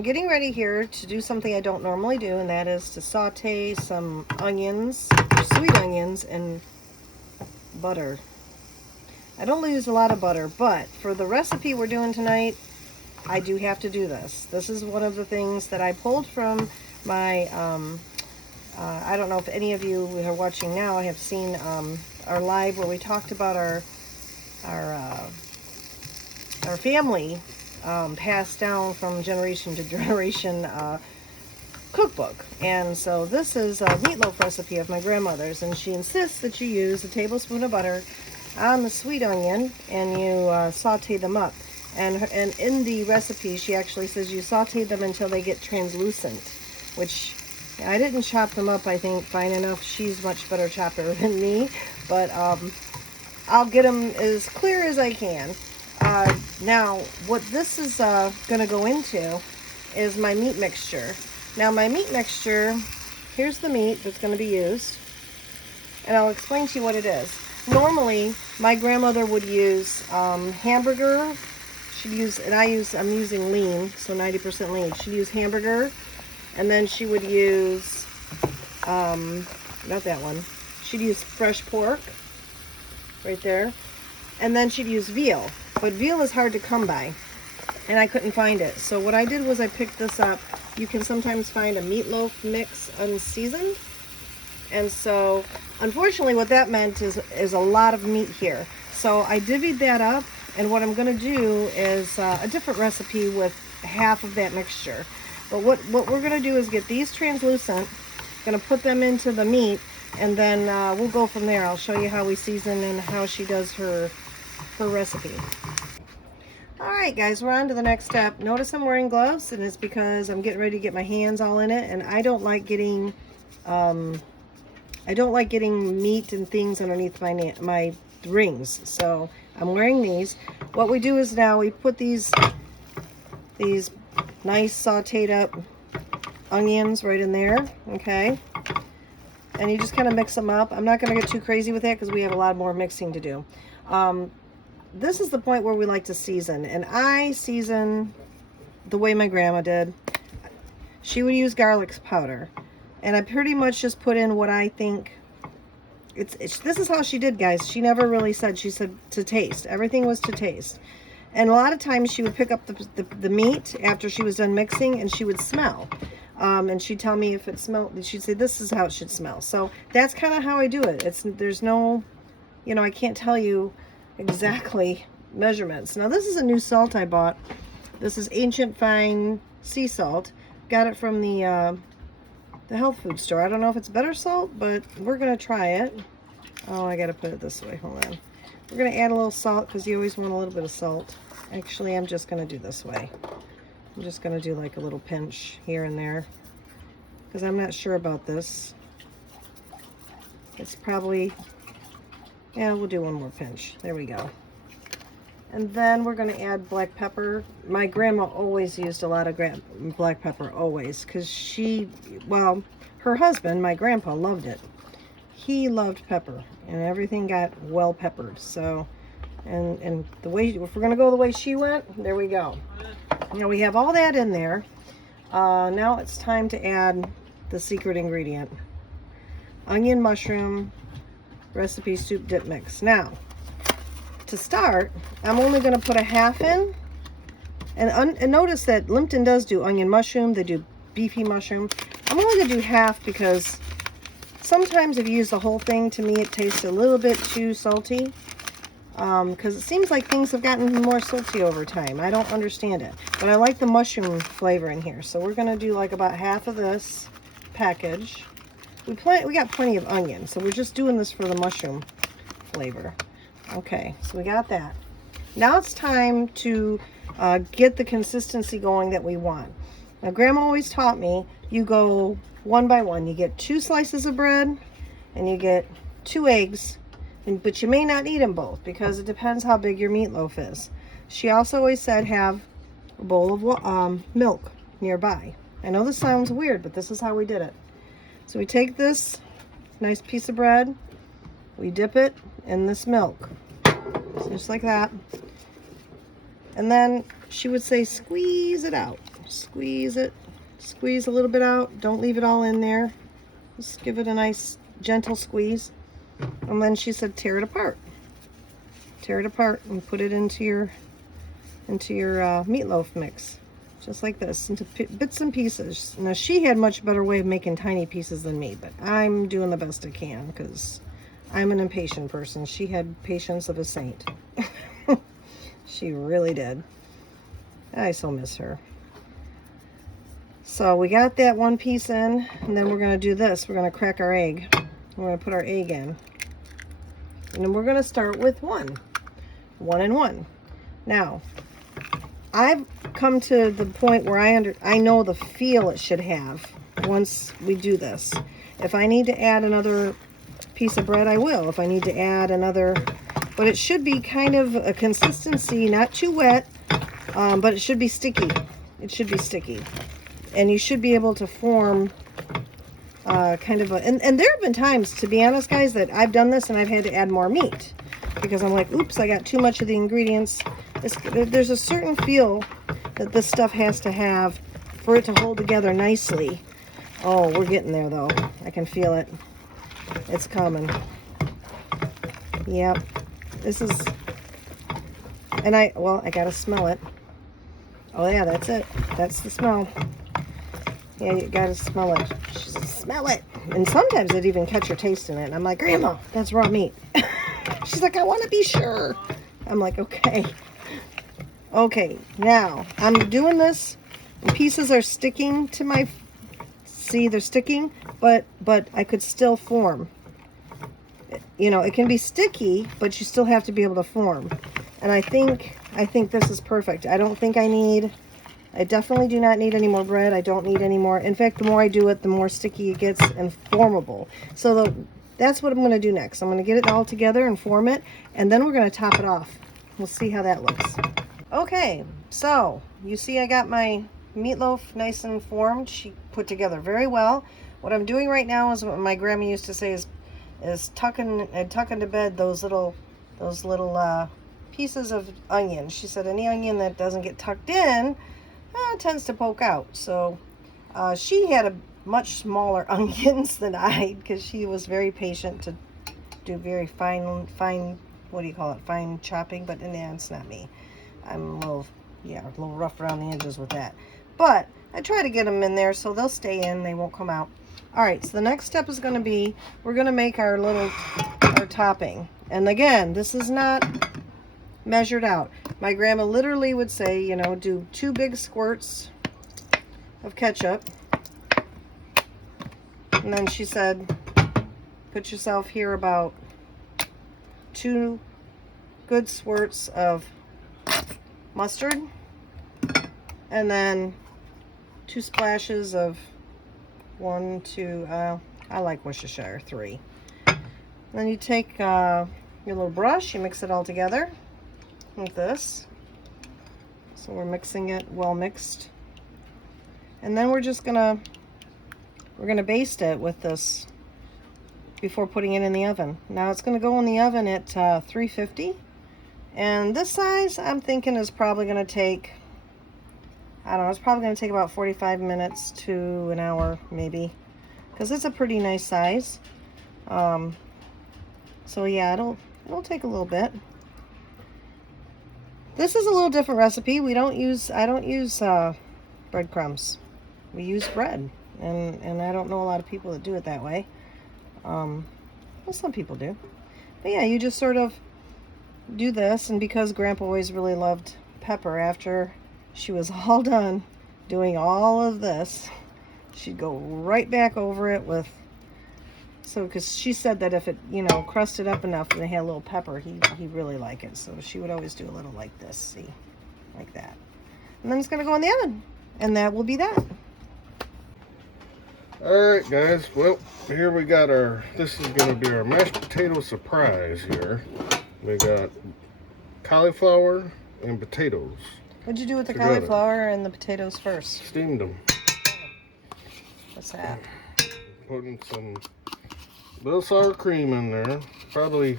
I'm getting ready here to do something I don't normally do, and that is to saute some onions, sweet onions, and butter. I don't use a lot of butter, but for the recipe we're doing tonight, I do have to do this. This is one of the things that I pulled from my, I don't know if any of you who are watching now have seen our live where we talked about our family passed down from generation to generation cookbook. And so this is a meatloaf recipe of my grandmother's, and she insists that you use a tablespoon of butter on the sweet onion and you saute them up. And in the recipe she actually says you saute them until they get translucent, which I didn't chop them up, I think, fine enough. She's much better chopper than me, but I'll get them as clear as I can. Now, what this is going to go into is my meat mixture. Now, my meat mixture, here's the meat that's going to be used, and I'll explain to you what it is. Normally, my grandmother would use hamburger. She'd use, and I'm using lean, so 90% lean. She'd use hamburger, and then she would use, not that one. She'd use fresh pork, right there, and then she'd use veal. But veal is hard to come by, and I couldn't find it. So what I did was I picked this up. You can sometimes find a meatloaf mix unseasoned. And so, unfortunately, what that meant is a lot of meat here. So I divvied that up, and what I'm going to do is a different recipe with half of that mixture. But what we're going to do is get these translucent, going to put them into the meat, and then we'll go from there. I'll show you how we season and how she does her recipe. Alright guys, we're on to the next step. Notice I'm wearing gloves, and it's because I'm getting ready to get my hands all in it, and I don't like getting meat and things underneath my rings, so I'm wearing these. What we do is now we put these nice sauteed up onions right in there, okay? And you just kind of mix them up. I'm not going to get too crazy with that because we have a lot more mixing to do. This is the point where we like to season, and I season the way my grandma did. She would use garlic powder, and I pretty much just put in what I think. This is how she did, guys. She never really said. She said to taste. Everything was to taste. And a lot of times she would pick up the meat after she was done mixing, and she would smell. And she'd tell me if it smelled. She'd say, this is how it should smell. So that's kind of how I do it. There's no, I can't tell you exactly measurements. Now this is a new salt I bought. This is Ancient Fine Sea Salt. Got it from the health food store. I don't know if it's better salt, but we're gonna try it. Oh, I gotta put it this way. Hold on. We're gonna add a little salt because you always want a little bit of salt. Actually, I'm just gonna do this way. I'm just gonna do like a little pinch here and there because I'm not sure about this. It's probably, yeah, we'll do one more pinch. There we go. And then we're going to add black pepper. My grandma always used a lot of black pepper, always, because her husband, my grandpa, loved it. He loved pepper, and everything got well peppered. So, and the way, if we're going to go the way she went, there we go. Now we have all that in there. Now it's time to add the secret ingredient. Onion mushroom recipe soup dip mix. Now, to start, I'm only going to put a half in, and notice that Lipton does do onion mushroom, they do beefy mushroom. I'm only going to do half because sometimes if you use the whole thing, to me it tastes a little bit too salty, because it seems like things have gotten more salty over time. I don't understand it, but I like the mushroom flavor in here, so we're going to do like about half of this package. We got plenty of onion, so we're just doing this for the mushroom flavor. Okay, so we got that. Now it's time to get the consistency going that we want. Now, Grandma always taught me you go one by one. You get 2 slices of bread, and you get 2 eggs, but you may not eat them both because it depends how big your meatloaf is. She also always said have a bowl of milk nearby. I know this sounds weird, but this is how we did it. So we take this nice piece of bread, we dip it in this milk, just like that. And then she would say, squeeze it out. squeeze it. Squeeze a little bit out. Don't leave it all in there. Just give it a nice gentle squeeze. And then she said tear it apart. Tear it apart and put it into your meatloaf mix. Just like this, into bits and pieces. Now, she had much better way of making tiny pieces than me, but I'm doing the best I can because I'm an impatient person. She had patience of a saint. She really did. I so miss her. So we got that one piece in, and then we're going to do this. We're going to crack our egg. We're going to put our egg in. And then we're going to start with one and one. Now, I've come to the point where I know the feel it should have once we do this. If I need to add another piece of bread, I will. If I need to add another, but it should be kind of a consistency, not too wet, but it should be sticky. It should be sticky. And you should be able to form kind of a, and there have been times, to be honest, guys, that I've done this and I've had to add more meat because I'm like, oops, I got too much of the ingredients. There's a certain feel that this stuff has to have for it to hold together nicely. Oh, we're getting there though. I can feel it. It's coming. Yep. This is, and I gotta smell it. Oh yeah, that's it. That's the smell. Yeah, you gotta smell it. Smell it. And sometimes it even catch your taste in it. And I'm like, Grandma, that's raw meat. She's like, I want to be sure. I'm like, okay. Okay, now I'm doing this. Pieces are sticking to my, see, they're sticking, but I could still form. You know, it can be sticky, but you still have to be able to form. And I think this is perfect. I don't think I definitely do not need any more bread. I don't need any more. In fact, the more I do it, the more sticky it gets and formable. So that's what I'm going to do next. I'm going to get it all together and form it, and then we're going to top it off. We'll see how that looks. Okay, so you see I got my meatloaf nice and formed. She put together very well. What I'm doing right now is what my grandma used to say is tucking to bed those little pieces of onion. She said any onion that doesn't get tucked in tends to poke out. So she had a much smaller onions than I, because she was very patient to do very fine, what do you call it, fine chopping, but it's not me. I'm a little rough around the edges with that. But I try to get them in there so they'll stay in, they won't come out. All right, so the next step is going to be, we're going to make our topping. And again, this is not measured out. My grandma literally would say, you know, do 2 big squirts of ketchup. And then she said, put yourself here about 2 good squirts of mustard. And then 2 splashes of 1, 2, I like Worcestershire, 3. Then you take your little brush, you mix it all together with this. So we're mixing it well mixed. And then we're gonna baste it with this before putting it in the oven. Now it's gonna go in the oven at 350. And this size, I'm thinking, is probably gonna take, I don't know, it's probably gonna take about 45 minutes to an hour, maybe. Because it's a pretty nice size. So yeah, it'll take a little bit. This is a little different recipe. I don't use breadcrumbs. We use bread, and I don't know a lot of people that do it that way. Well, some people do. But yeah, you just sort of do this, and because Grandpa always really loved pepper, after she was all done doing all of this, she'd go right back over it with, so because she said that if it, you know, crusted up enough and they had a little pepper, he really liked it. So she would always do a little like this, see, like that. And then it's going to go in the oven, and that will be that. Alright guys, well, here we got this is going to be our mashed potato surprise here. We got cauliflower and potatoes. What'd you do with the cauliflower and the potatoes first? Steamed them. What's that? Putting some little sour cream in there. Probably,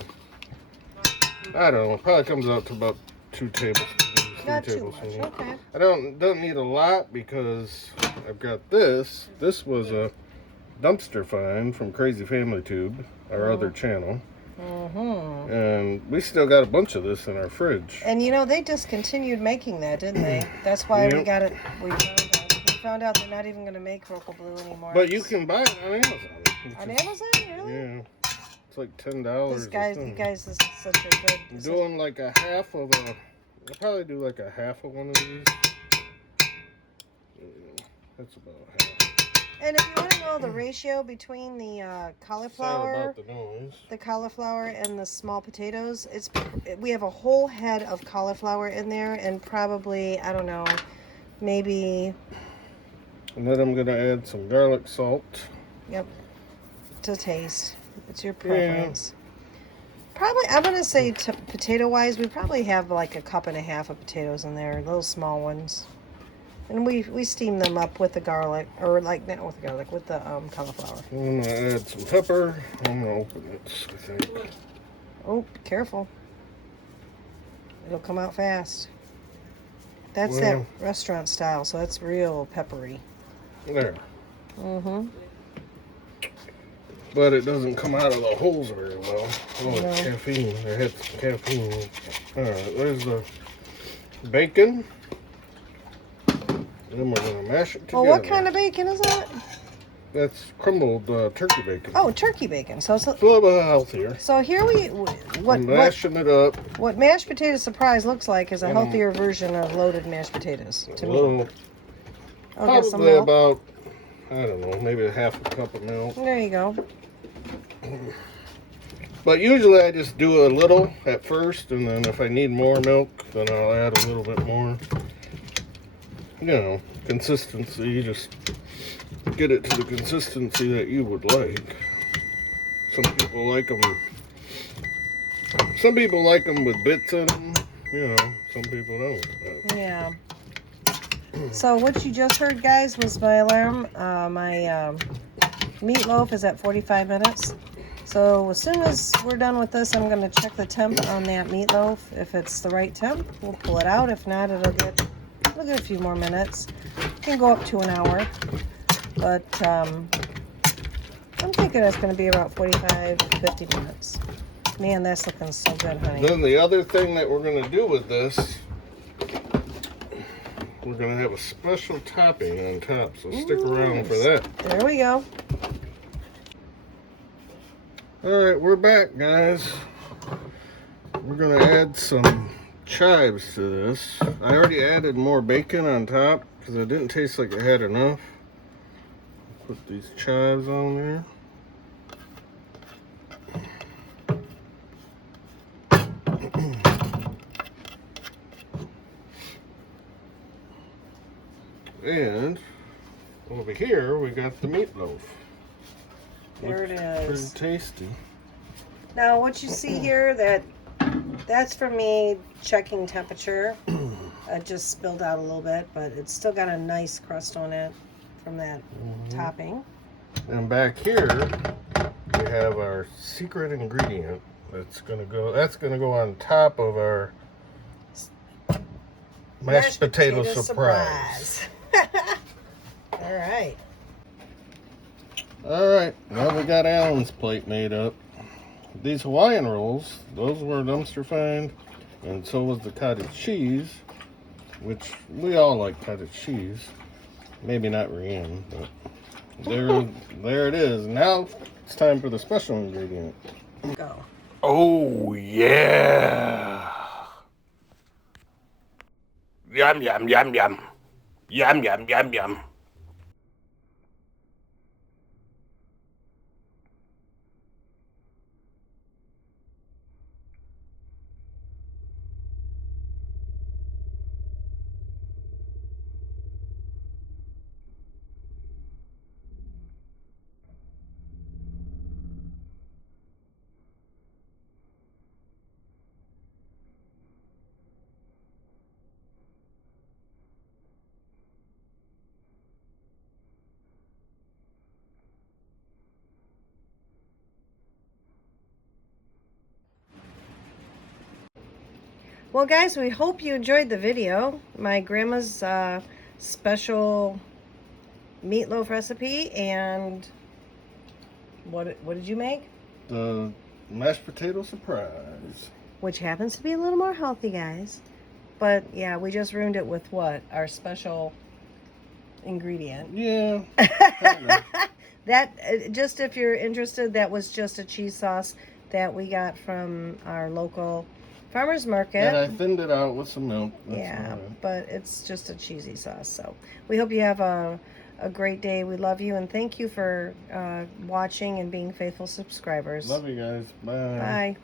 I don't know, probably comes out to about 2 tablespoons. Not too tablespoons. much. Okay. I don't need a lot because I've got this. This was a dumpster find from Crazy Family Tube, our other channel. Mm-hmm. And we still got a bunch of this in our fridge. And you know, they discontinued making that, didn't they? That's why we got it. We found out they're not even going to make Rocal Blue anymore. But you can buy it on Amazon. On Amazon, really? Yeah. It's like $10. You guys, this is such a good. I'm doing like a half of a. I'll probably do like a half of one of these. That's about half. And if you want to know the ratio between the cauliflower, the cauliflower and the small potatoes, we have a whole head of cauliflower in there, and probably, I don't know, maybe. And then I'm gonna add some garlic salt. Yep. To taste. It's your preference. Yeah. Probably, I'm gonna say potato-wise, we probably have like a cup and a half of potatoes in there, those small ones. And we steam them up with the garlic, or like not with the garlic, with the cauliflower. I'm gonna add some pepper. I'm gonna open this, I think. Oh, be careful. It'll come out fast. That's that restaurant style, so that's real peppery. There. Mm-hmm. But it doesn't come out of the holes very well. Oh, No. caffeine. I had some caffeine. Alright, there's the bacon. Then we're going to mash it together. Well, what kind of bacon is that? That's crumbled turkey bacon. Oh, turkey bacon. So it's a little bit healthier. So here I'm mashing it up. What mashed potato surprise looks like is a healthier version of loaded mashed potatoes. To me. Probably about, I don't know, maybe a half a cup of milk. There you go. But usually I just do a little at first, and then if I need more milk, then I'll add a little bit more. You know, consistency, just get it to the consistency that you would like. Some people like them with bits in them, you know, some people don't. But. Yeah. So what you just heard, guys, was my alarm. My meatloaf is at 45 minutes. So as soon as we're done with this, I'm going to check the temp on that meatloaf. If it's the right temp, we'll pull it out. If not, it'll get a few more minutes. It can go up to an hour. But I'm thinking it's going to be about 45, 50 minutes. Man, that's looking so good, honey. Then the other thing that we're going to do with this, we're going to have a special topping on top, so stick around for that. There we go. Alright, we're back, guys. We're going to add some chives to this. I already added more bacon on top because it didn't taste like it had enough. Put these chives on there. And over here we got the meatloaf. There it is. Pretty tasty. Now what you see here, that's for me checking temperature. I just spilled out a little bit, but it's still got a nice crust on it from that topping. And back here we have our secret ingredient that's gonna go on top of our mashed potato surprise. All right. Alright, now we got Alan's plate made up. These Hawaiian rolls, those were a dumpster find, and so was the cottage cheese, which we all like cottage cheese. Maybe not Rianne, but there it is. Now it's time for the special ingredient. Go. Oh yeah! Yum yum yum yum. Yum yum yum yum. Well, guys, we hope you enjoyed the video. My grandma's special meatloaf recipe, and what did you make? The mashed potato surprise. Which happens to be a little more healthy, guys. But yeah, we just ruined it with what? Our special ingredient. Yeah. That, just if you're interested, that was just a cheese sauce that we got from our local farmer's market. And I thinned it out with some milk. Yeah, but it's just a cheesy sauce. So we hope you have a great day. We love you, and thank you for watching and being faithful subscribers. Love you guys. Bye. Bye.